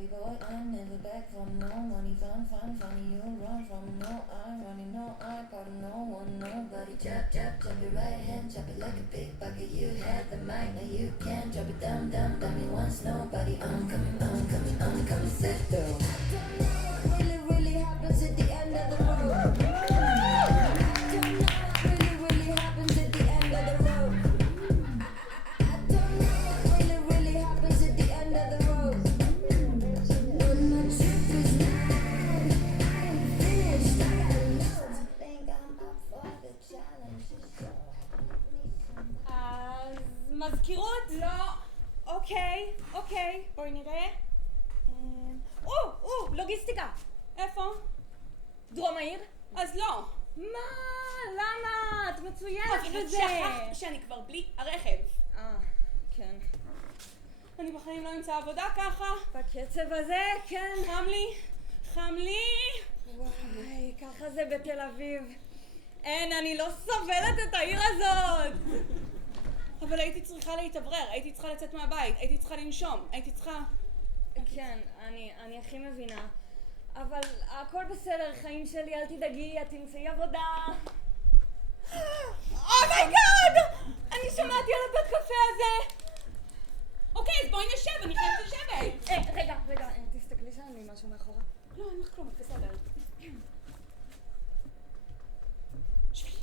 happy boy, I'm never back from no money, funny, you run from no, I'm running, no, I got no one, nobody. Jump your right hand, chop it like a big bucket, you had the mic, now you can't drop it down, me once, nobody. I'm coming, set though. Don't know what really happens at the end of the road. Don't know what really happens at the end of the road. I don't know what really happens at the end of the road. But my trip is mine. I am finished. I got loads. I think I'm up for the challenge. אז מזכירות? לא. אוקיי, בואי נראה. לוגיסטיקה. איפה? דרום העיר? אז לא. מה? למה? את מצוינת את בזה. שכחת שאני כבר בלי הרכב. כן. אני בחיים לא אמצא עבודה ככה. בקצב הזה, כן. חם לי. וואי, ככה זה בתל אביב. אני לא סובלת את העיר הזאת. אבל הייתי צריכה להתאוורר, הייתי צריכה לצאת מהבית, הייתי צריכה לנשום, הייתי צריכה... כן, אני הכי מבינה. אבל הכל בסדר, חיים שלי, אל תדאגי, את תמצאי עבודה. אומייגאד! אני שמעתי על הבית קפה הזה! אוקיי, אז בואי נשב, אני חייבת לשבת! רגע, תסתכלי שאין לי משהו מאחורה. לא, אין לך כלום, בסדר. שבי.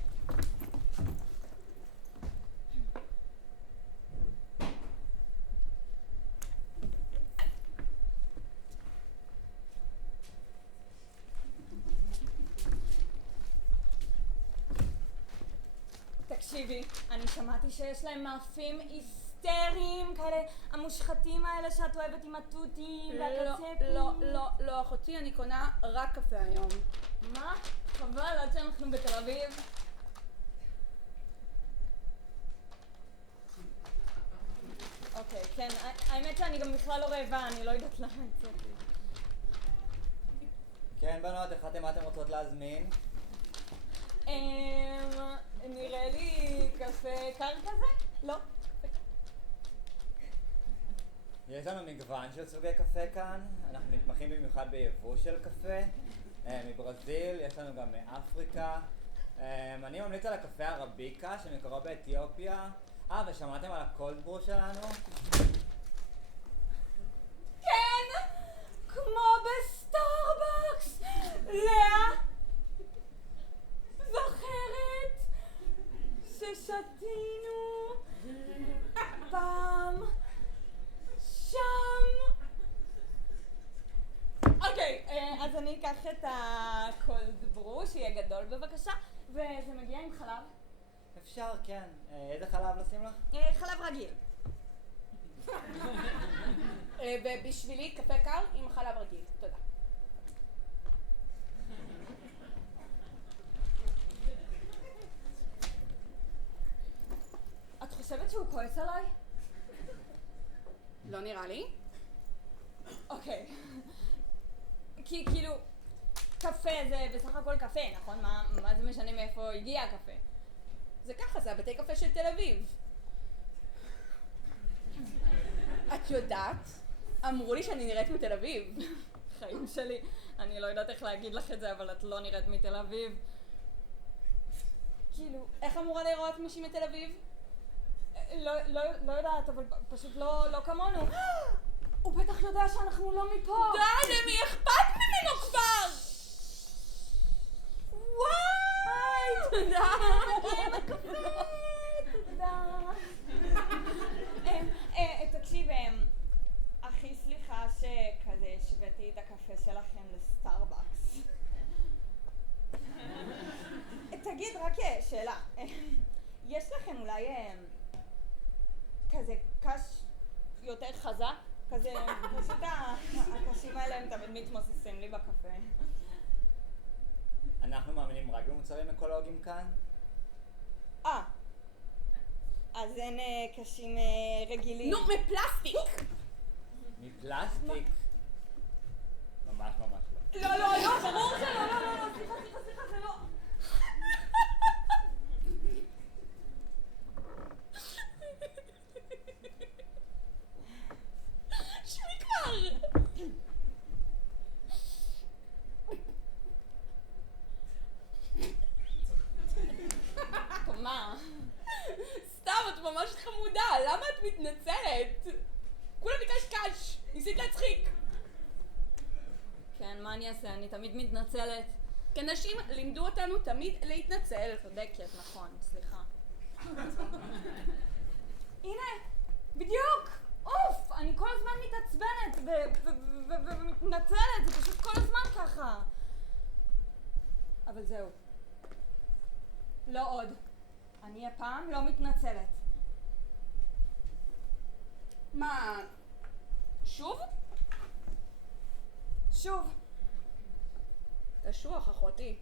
תקשיבי, אני שמעתי שיש להם מאפים היסטריים כאלה, המושחתים האלה שאת אוהבת עם התותים והקצפים. לא, אחותי, אני קונה רק קפה היום. מה? חבל, עד שאנחנו בתל אביב. אוקיי, כן, האמת שאני גם בכלל לא רעבה, אני לא יודעת למה יצאתי. כן, בנות, החלטתם מה אתם רוצות להזמין? נראה לי קפה קר כזה? לא. יש לנו מגוון של סוגי קפה כאן, אנחנו מתמחים במיוחד ביבוא של קפה, מברזיל, יש לנו גם מאפריקה. אני ממליץ על הקפה הרביקה שמקורו באתיופיה. ושמעתם על הקולד ברו שלנו? כן! כמו בסטארבקס! לאה! זוכרת ששתינו פעם שם? אוקיי, אז אני אקח את הקולד ברו, שיהיה גדול בבקשה, וזה מגיע עם חלב? אפשר, כן. איזה חלב לשים לך? חלב רגיל. ובשבילי קפה קר עם חלב רגיל. תודה. את חושבת שהוא כועס עליי? לא נראה לי. אוקיי. כי כאילו, קפה זה בסך הכל קפה, נכון? מה זה משנה מאיפה הגיע הקפה? זה ככה, זה הבתי קפה של תל אביב. את יודעת? אמרו לי שאני נראית מתל אביב. חיים שלי, אני לא יודעת איך להגיד לך את זה, אבל את לא נראית מתל אביב. כאילו, איך אמורה להיראות מישהי מתל אביב? לא יודעת, אבל פשוט לא כמונו. הוא בטח יודע שאנחנו לא מפה. די, למי אכפת ממנו כבר? וואי, תודה. תקשיב, הכי סליחה שכזה השוויתי את הקפה שלכם לסטארבקס. תגיד, רק שאלה, יש לכם אולי כזה קש יותר חזק? כזה, פשוט הקשים האלה הם תמיד מתמוססים לי בקפה. אנחנו מאמינים רק במוצרים אקולוגיים כאן. אז אין קשים רגילים. נו, מפלסטיק! מפלסטיק? ממש לא. לא, ברור שלא, סליחה, זה לא. שמי כבר! מה? סתם, את ממש חמודה, למה את מתנצלת? כולה ביקשת קש, ניסית להצחיק. כן, מה אני אעשה? אני תמיד מתנצלת. כי נשים לימדו אותנו תמיד להתנצל. צודקת, נכון, סליחה. הנה, בדיוק! אוף! אני כל הזמן מתעצבנת ומתנצלת, זה פשוט כל הזמן ככה. אבל זהו. לא עוד. אני הפעם לא מתנצלת. מה? שוב? שוב. קשוח, אחותי.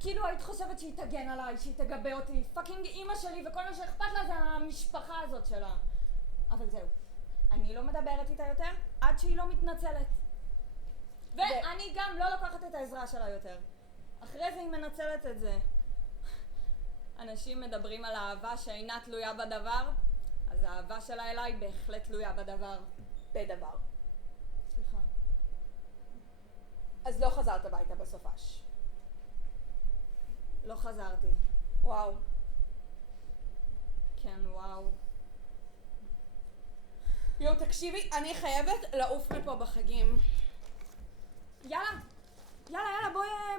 כאילו היית חושבת שהיא תגן עליי, שהיא תגבה אותי, פאקינג אימא שלי וכל מה שאכפת לה זה המשפחה הזאת שלה. אבל זהו, אני לא מדברת איתה יותר עד שהיא לא מתנצלת. ואני גם לא לוקחת את העזרה שלה יותר. אחרי זה היא מנצלת את זה. אנשים מדברים על אהבה שאינה תלויה בדבר, אז האהבה שלה אליי בהחלט תלויה בדבר. בדבר. סליחה. אז לא חזרת הביתה בסופש. לא חזרתי. וואו. כן, וואו. יואו, תקשיבי, אני חייבת לעוף מפה בחגים. יאללה,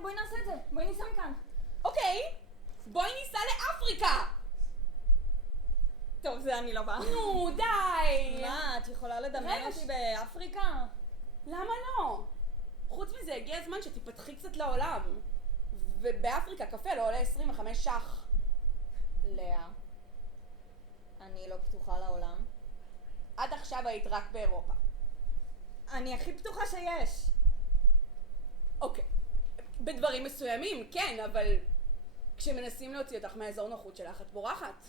בואי נעשה את זה. בואי ניסע מכאן. אוקיי, בואי ניסע לאפריקה! טוב, זה אני לא באה. נו, די! מה, את יכולה לדמיין רגע, אותי באפריקה? למה לא? חוץ מזה, הגיע הזמן שתיפתחי קצת לעולם. ובאפריקה קפה לא עולה 25 שח. לאה, אני לא פתוחה לעולם. עד עכשיו היית רק באירופה. אני הכי פתוחה שיש. אוקיי. בדברים מסוימים, כן, אבל כשמנסים להוציא אותך מהאזור נוחות שלך, את בורחת.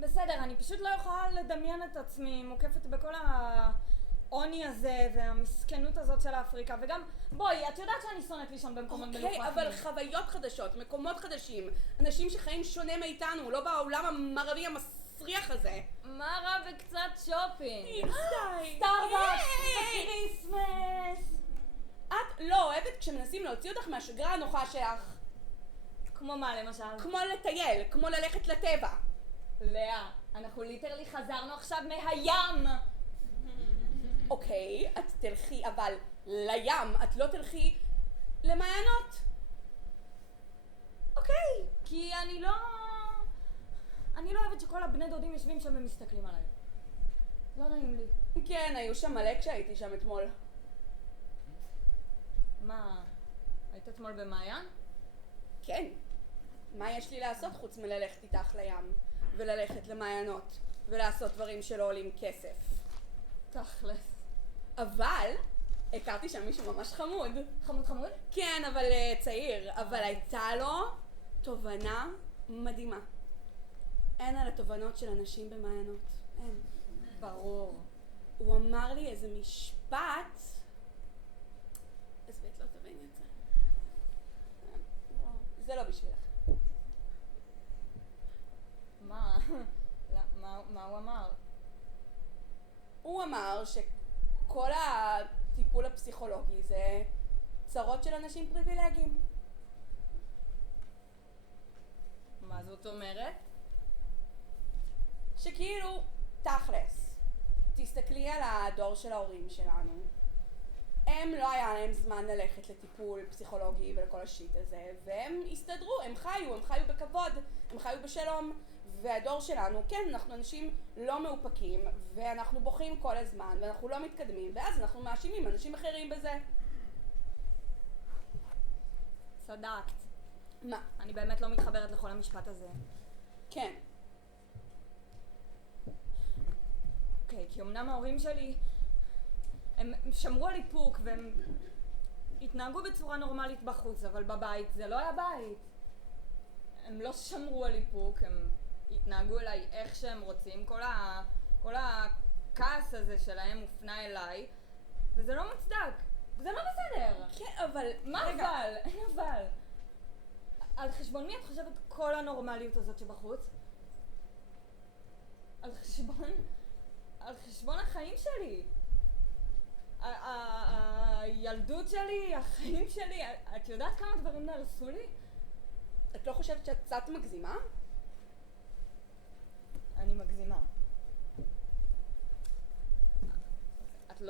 בסדר, אני פשוט לא יכולה לדמיין את עצמי מוקפת בכל העוני הזה והמסכנות הזאת של אפריקה, וגם, בואי, את יודעת שאני שונאת לישון במקומות מלוכלכים. אוקיי, אבל חוויות חדשות, מקומות חדשים, אנשים שחיים שונה מאיתנו, לא בעולם המערבי המסריח הזה. מה רע וקצת שופינג? די. סטארבקס, בקריסמס. את לא אוהבת כשמנסים להוציא אותך מהשגרה הנוחה שלך. כמו מה למשל? כמו לטייל, כמו ללכת לטבע. לאה, אנחנו ליטרלי חזרנו עכשיו מהים. אוקיי, את תלכי, אבל לים, את לא תלכי למעיינות. אוקיי, כי אני לא אוהבת שכל הבני דודים יושבים שם ומסתכלים עליי. לא נעים לי. כן, היו שם מלא כשהייתי שם אתמול. מה, היית אתמול במעיין? כן. מה יש לי לעשות חוץ מללכת איתך לים, וללכת למעיינות, ולעשות דברים שלא עולים כסף? תכלס. אבל הכרתי שם מישהו ממש חמוד. חמוד? כן, אבל צעיר. אבל הייתה לו תובנה מדהימה. אין על התובנות של אנשים במעיינות. אין. ברור. הוא אמר לי איזה משפט. עזבי, את לא תביני את זה. זה לא בשבילך. מה? מה הוא אמר? הוא אמר שכל הטיפול הפסיכולוגי זה צרות של אנשים פריבילגיים. מה זאת אומרת? שכאילו, תכלס, תסתכלי על הדור של ההורים שלנו. הם לא היה להם זמן ללכת לטיפול פסיכולוגי ולכל השיט הזה, והם הסתדרו, הם חיו בכבוד, הם חיו בשלום. והדור שלנו, כן, אנחנו אנשים לא מאופקים, ואנחנו בוכים כל הזמן, ואנחנו לא מתקדמים, ואז אנחנו מאשימים אנשים אחרים בזה. צדקת. מה? אני באמת לא מתחברת לכל המשפט הזה. כן. אוקיי, כי אמנם ההורים שלי, הם שמרו על איפוק, והם התנהגו בצורה נורמלית בחוץ, אבל בבית זה לא היה בית. הם לא שמרו על איפוק, הם התנהגו אליי איך שהם רוצים, כל הכעס הזה שלהם מופנה אליי, וזה לא מוצדק, וזה לא בסדר. כן, אבל... מה רגע. אבל? אין אבל. על חשבון מי את חושבת כל הנורמליות הזאת שבחוץ? על חשבון החיים שלי. הילדות שלי, החיים שלי, את יודעת כמה דברים נהרסו לי? את לא חושבת שאת קצת מגזימה? אני מגזימה. את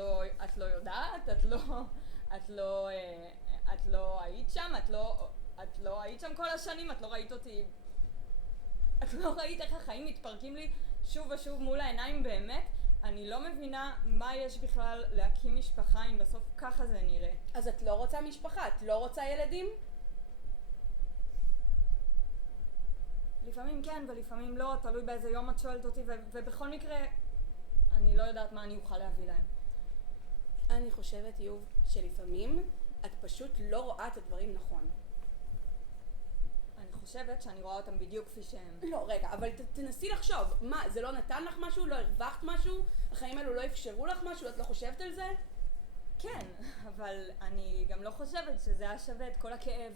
לא יודעת? את לא היית שם? את לא היית שם כל השנים? את לא ראית אותי? את לא ראית איך החיים מתפרקים לי שוב ושוב מול העיניים באמת? אני לא מבינה מה יש בכלל להקים משפחה אם בסוף ככה זה נראה. אז את לא רוצה משפחה? את לא רוצה ילדים? לפעמים כן ולפעמים לא, תלוי באיזה יום את שואלת אותי, ובכל מקרה אני לא יודעת מה אני אוכל להביא להם. אני חושבת, יוב, שלפעמים את פשוט לא רואה את הדברים נכון. אני חושבת שאני רואה אותם בדיוק כפי שהם. לא, רגע, אבל תנסי לחשוב. מה, זה לא נתן לך משהו? לא הרווחת משהו? החיים האלו לא אפשרו לך משהו? את לא חושבת על זה? כן, אבל אני גם לא חושבת שזה היה שווה את כל הכאב.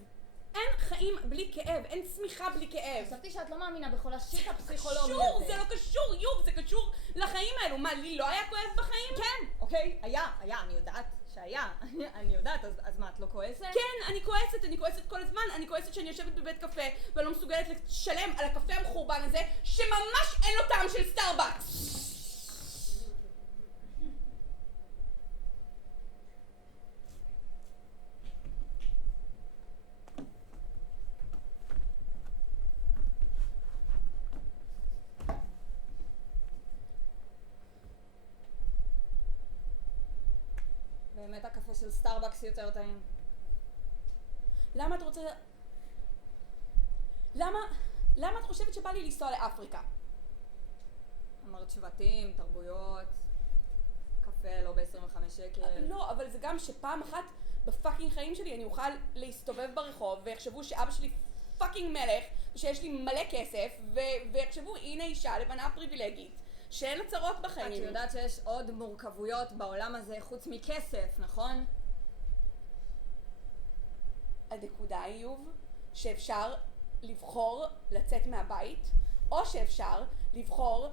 אין חיים בלי כאב, אין צמיחה בלי כאב. חשבתי שאת לא מאמינה בכל השיט הפסיכולוגי הזה. קשור, זה לא קשור, יוב, זה קשור לחיים האלו. מה, לי לא היה כואב בחיים? כן, אוקיי, היה, אני יודעת שהיה. אני יודעת, אז מה, את לא כועסת? כן, אני כועסת כל הזמן. אני כועסת שאני יושבת בבית קפה ולא מסוגלת לשלם על הקפה המחורבן הזה שממש אין לו טעם של סטארבקס. באמת הקפה של סטארבקס יותר טעים. למה את רוצה... למה את חושבת שבא לי לנסוע לאפריקה? אמרת שבטים, תרבויות, קפה לא ב-25 שקל. לא, אבל זה גם שפעם אחת בפאקינג חיים שלי אני אוכל להסתובב ברחוב ויחשבו שאבא שלי פאקינג מלך ושיש לי מלא כסף ויחשבו הנה אישה לבנה פריבילגית שאין לה צרות בחיים. את יודעת שיש עוד מורכבויות בעולם הזה חוץ מכסף, נכון? הנקודה היא, יוב, שאפשר לבחור לצאת מהבית, או שאפשר לבחור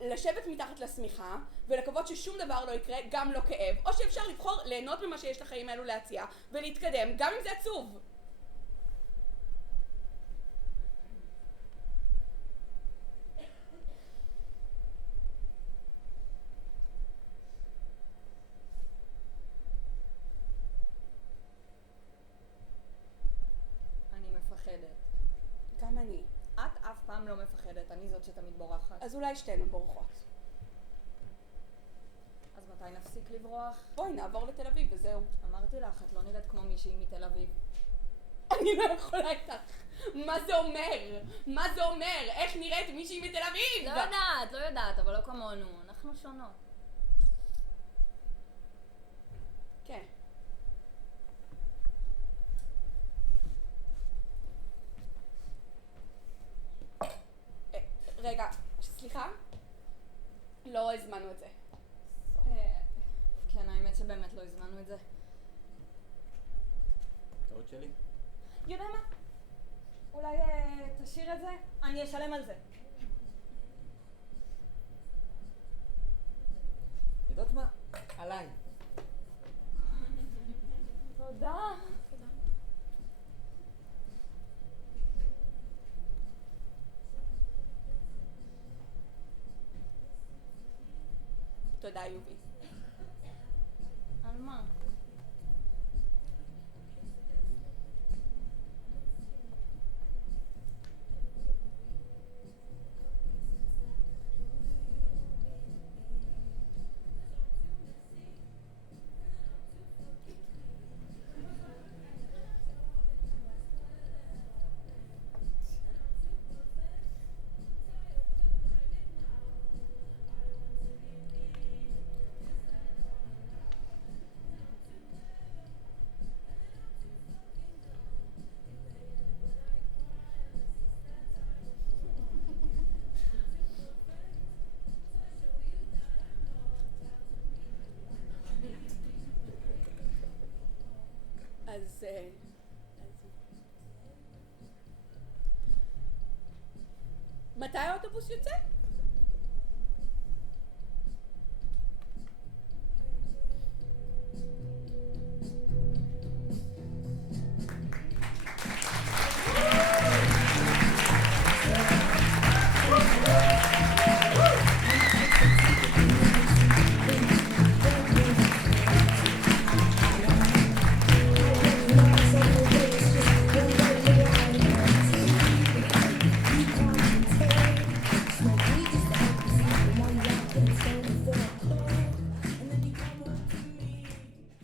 לשבת מתחת לשמיכה ולקוות ששום דבר לא יקרה, גם לא כאב, או שאפשר לבחור ליהנות ממה שיש לחיים האלו להציע ולהתקדם, גם אם זה עצוב. גם אני. את אף פעם לא מפחדת, אני זאת שתמיד בורחת. אז אולי שתינו בורחות. אז מתי נפסיק לברוח? בואי נעבור לתל אביב וזהו. אמרתי לך, את לא נראית כמו מישהי מתל אביב. אני לא יכולה איתך. מה זה אומר? מה זה אומר? איך נראית מישהי מתל אביב? לא יודעת, אבל לא כמונו. אנחנו שונות. כן. רגע, סליחה? לא הזמנו את זה. כן, האמת שבאמת לא הזמנו את זה. טעות שלי? יודע מה? אולי תשאיר את זה? אני אשלם על זה. יודעת מה? עליי. תודה. תודה, יובי. על מה? אז... מתי האוטובוס יוצא?